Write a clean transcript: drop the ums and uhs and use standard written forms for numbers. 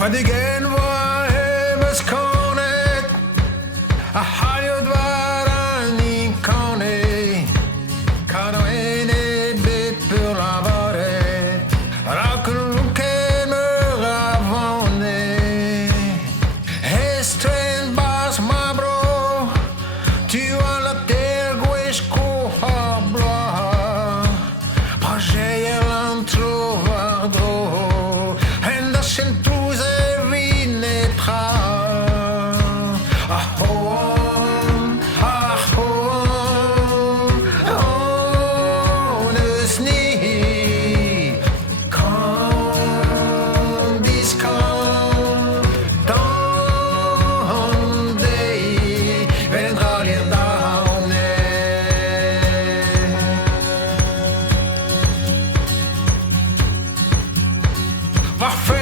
Padigen var hemes kanet, a-hed-ha-hed var en inkane, Kanaouenn ebet peurlavaret, Raok lonket meur a vanne, Estren barzh ma bro, tu as la terre gwech korf a bloaz, Prajeier lann tro-war-dro, en da bloaz War